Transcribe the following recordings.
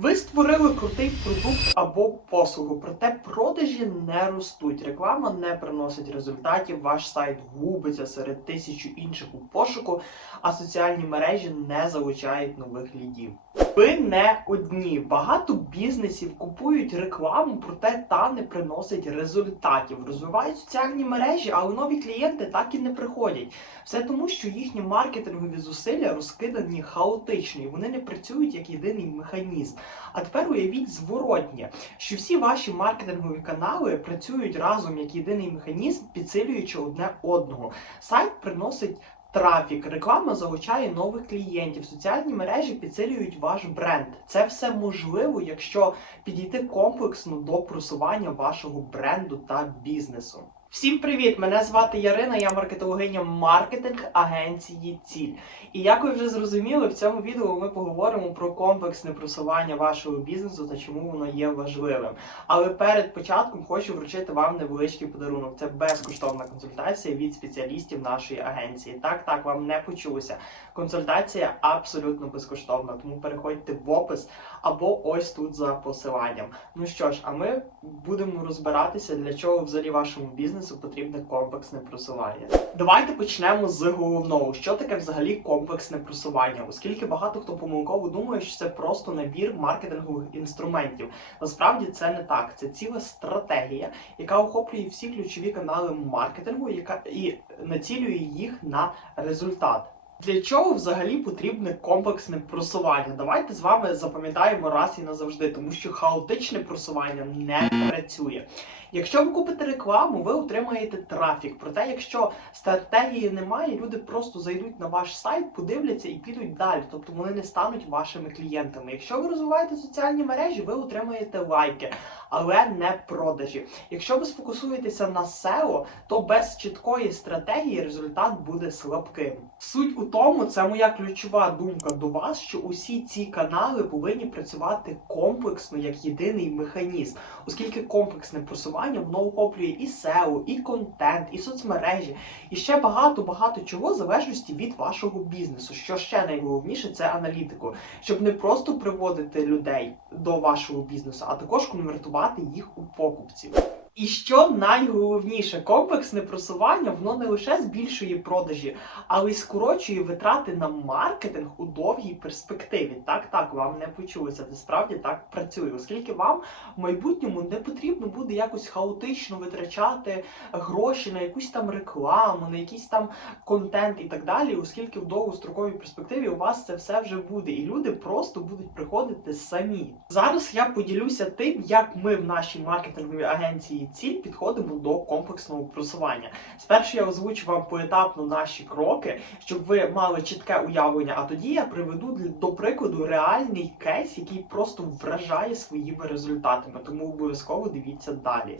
Ви створили крутий продукт або послугу, проте продажі не ростуть. Реклама не приносить результатів. Ваш сайт губиться серед тисячу інших у пошуку, а соціальні мережі не залучають нових лідів. Ви не одні. Багато бізнесів купують рекламу, проте та не приносить результатів. Розвивають соціальні мережі, але нові клієнти так і не приходять. Все тому, що їхні маркетингові зусилля розкидані хаотично, і вони не працюють як єдиний механізм. А тепер уявіть зворотнє, що всі ваші маркетингові канали працюють разом як єдиний механізм, підсилюючи одне одного. Сайт приносить. Трафік, реклама залучає нових клієнтів, соціальні мережі підсилюють ваш бренд. Це все можливо, якщо підійти комплексно до просування вашого бренду та бізнесу. Всім привіт! Мене звати Ярина, я маркетологиня маркетинг агенції Ціль. І як ви вже зрозуміли, в цьому відео ми поговоримо про комплексне просування вашого бізнесу та чому воно є важливим. Але перед початком хочу вручити вам невеличкий подарунок. Це безкоштовна консультація від спеціалістів нашої агенції. Так, так, вам не почулося. Консультація абсолютно безкоштовна, тому переходьте в опис або ось тут за посиланням. Ну що ж, а ми будемо розбиратися, для чого взагалі вашому бізнесу потрібне комплексне просування. Давайте почнемо з головного. Що таке взагалі комплексне просування? Оскільки багато хто помилково думає, що це просто набір маркетингових інструментів. Насправді це не так. Це ціла стратегія, яка охоплює всі ключові канали маркетингу, яка і націлює їх на результат. Для чого взагалі потрібне комплексне просування? Давайте з вами запам'ятаємо раз і назавжди, тому що хаотичне просування не працює. Якщо ви купите рекламу, ви отримаєте трафік. Проте, якщо стратегії немає, люди просто зайдуть на ваш сайт, подивляться і підуть далі. Тобто вони не стануть вашими клієнтами. Якщо ви розвиваєте соціальні мережі, ви отримаєте лайки, але не продажі. Якщо ви сфокусуєтеся на SEO, то без чіткої стратегії результат буде слабким. Суть у тому, це моя ключова думка до вас, що усі ці канали повинні працювати комплексно як єдиний механізм, оскільки комплексне просування воно охоплює і SEO, і контент, і соцмережі, і ще багато багато чого в залежності від вашого бізнесу. Що ще найголовніше, це аналітику, щоб не просто приводити людей до вашого бізнесу, а також конвертувати їх у покупців. І що найголовніше, комплексне просування воно не лише збільшує продажі, але й скорочує витрати на маркетинг у довгій перспективі. Так, так, вам не почулося. Це справді так працює, оскільки вам в майбутньому не потрібно буде якось хаотично витрачати гроші на якусь там рекламу, на якийсь там контент і так далі, оскільки в довгостроковій перспективі у вас це все вже буде, і люди просто будуть приходити самі. Зараз я поділюся тим, як ми в нашій маркетинговій агенції ціль підходимо до комплексного просування. Спершу я озвучу вам поетапно наші кроки, щоб ви мали чітке уявлення. А тоді я приведу до прикладу реальний кейс, який просто вражає своїми результатами. Тому обов'язково дивіться далі.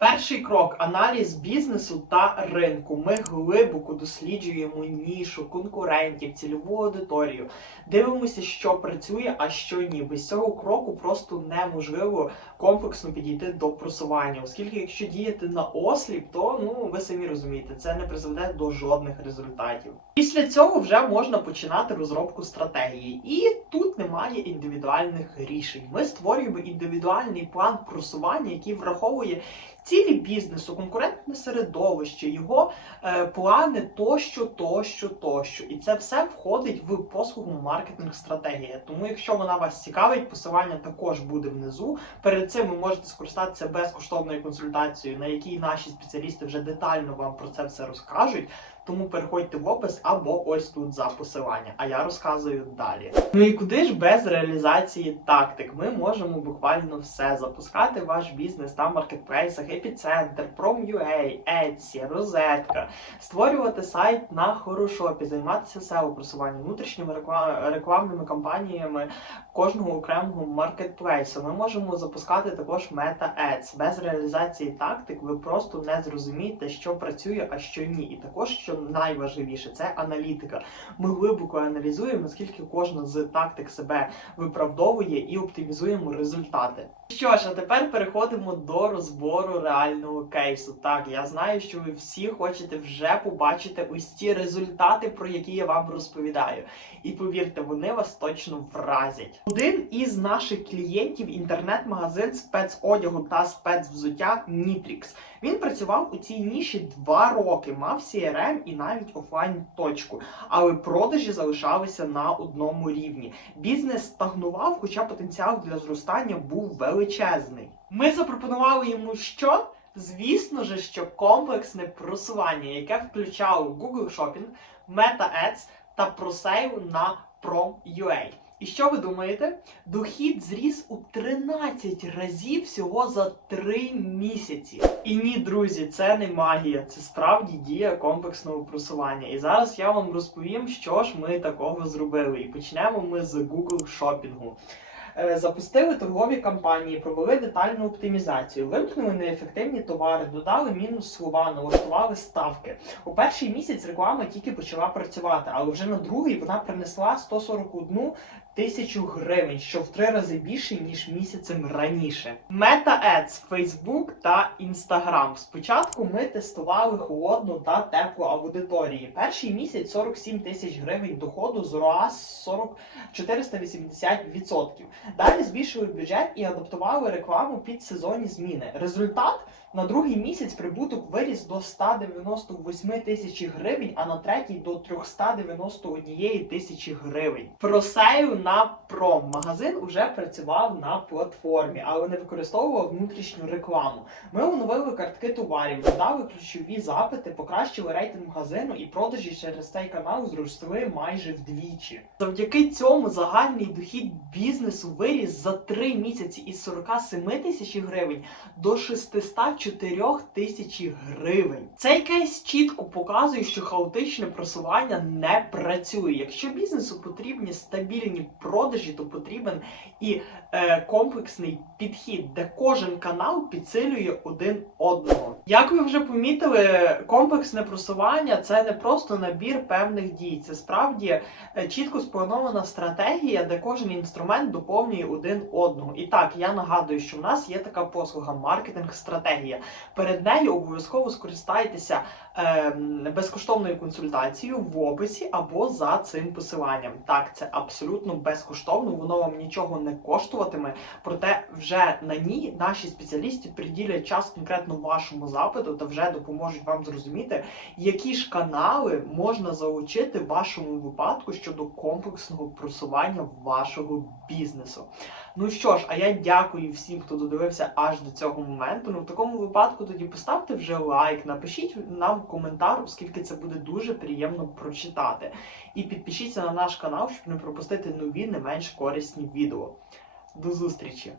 Перший крок аналіз бізнесу та ринку. Ми глибоко досліджуємо нішу, конкурентів, цільову аудиторію. Дивимося, що працює, а що ні. Без цього кроку просто неможливо комплексно підійти до просування, оскільки якщо діяти на осліп, то ну ви самі розумієте, це не призведе до жодних результатів. Після цього вже можна починати розробку стратегії, і тут немає індивідуальних рішень. Ми створюємо індивідуальний план просування, який враховує цілі бізнесу, конкурентне середовище, його е, плани тощо, тощо, тощо. І це все входить в послугу маркетинг стратегія. Тому, якщо вона вас цікавить, посилання також буде внизу. Перед цим ви можете скористатися безкоштовною консультацією, на якій наші спеціалісти вже детально вам про це все розкажуть. Тому переходьте в опис або ось тут за посилання. А я розказую далі. Ну і куди ж без реалізації тактик? Ми можемо буквально все запускати ваш бізнес на маркетплейсах, епіцентр, Prom.ua, Etsy, розетка, створювати сайт на хорошопі, займатися SEO просуванням, внутрішніми рекла- рекламними кампаніями кожного окремого маркетплейсу. Ми можемо запускати також Meta Ads. Без реалізації тактик ви просто не зрозумієте, що працює, а що ні. І також що найважливіше це аналітика. Ми глибоко аналізуємо, наскільки кожна з тактик себе виправдовує і оптимізуємо результати. Що ж, а тепер переходимо до розбору реального кейсу. Так, я знаю, що ви всі хочете вже побачити ось ці результати, про які я вам розповідаю. І повірте, вони вас точно вразять. Один із наших клієнтів інтернет-магазин спецодягу та спецвзуття Nitrix. Він працював у цій ніші два роки, мав CRM і навіть офлайн точку, але продажі залишалися на одному рівні. Бізнес стагнував, хоча потенціал для зростання був величезний. Ми запропонували йому що? Звісно же, що комплексне просування, яке включало Google Shopping, Meta Ads та просейв на Prom.ua. І що ви думаєте? Дохід зріс у 13 разів всього за 3 місяці. І ні, друзі, це не магія, це справді дія комплексного просування. І зараз я вам розповім, що ж ми такого зробили. І почнемо ми з Google шопінгу. Е, Запустили торгові кампанії, провели детальну оптимізацію, вимкнули неефективні товари, додали мінус слова, налаштували ставки. У перший місяць реклама тільки почала працювати, але вже на другий вона принесла 141 тисячу гривень, що в три рази більше ніж місяцем раніше. Meta Ads, Facebook та Instagram. Спочатку ми тестували холодну та теплу аудиторії. Перший місяць 47 тисяч гривень доходу з ROAS 40 480%. Далі збільшили бюджет і адаптували рекламу під сезонні зміни. Результат на другий місяць прибуток виріс до 198 тисяч гривень, а на третій до 391 тисячі гривень. Просею на пром. Магазин уже працював на платформі, але не використовував внутрішню рекламу. Ми оновили картки товарів, додали ключові запити, покращили рейтинг магазину і продажі через цей канал зросли майже вдвічі. Завдяки цьому загальний дохід бізнесу виріс за 3 місяці із 47 тисяч гривень до 604 тисяч гривень. Цей кейс чітко показує, що хаотичне просування не працює. Якщо бізнесу потрібні стабільні продажі, то потрібен і е, комплексний підхід, де кожен канал підсилює один одного. Як ви вже помітили, комплексне просування це не просто набір певних дій, це справді е, чітко спланована стратегія, де кожен інструмент доповнює один одного. І так, я нагадую, що в нас є така послуга маркетинг-стратегія. Перед нею обов'язково скористайтеся е, безкоштовною консультацією в описі або за цим посиланням. Так, це абсолютно безкоштовно, воно вам нічого не коштуватиме. Проте вже на ній наші спеціалісти приділять час конкретно вашому запиту та вже допоможуть вам зрозуміти, які ж канали можна залучити в вашому випадку щодо комплексного просування вашого бізнесу. Ну що ж, а я дякую всім, хто додивився аж до цього моменту. Ну в такому випадку тоді поставте вже лайк, напишіть нам коментар, оскільки це буде дуже приємно прочитати. І підпишіться на наш канал, щоб не пропустити нові не менш корисні відео. До зустрічі!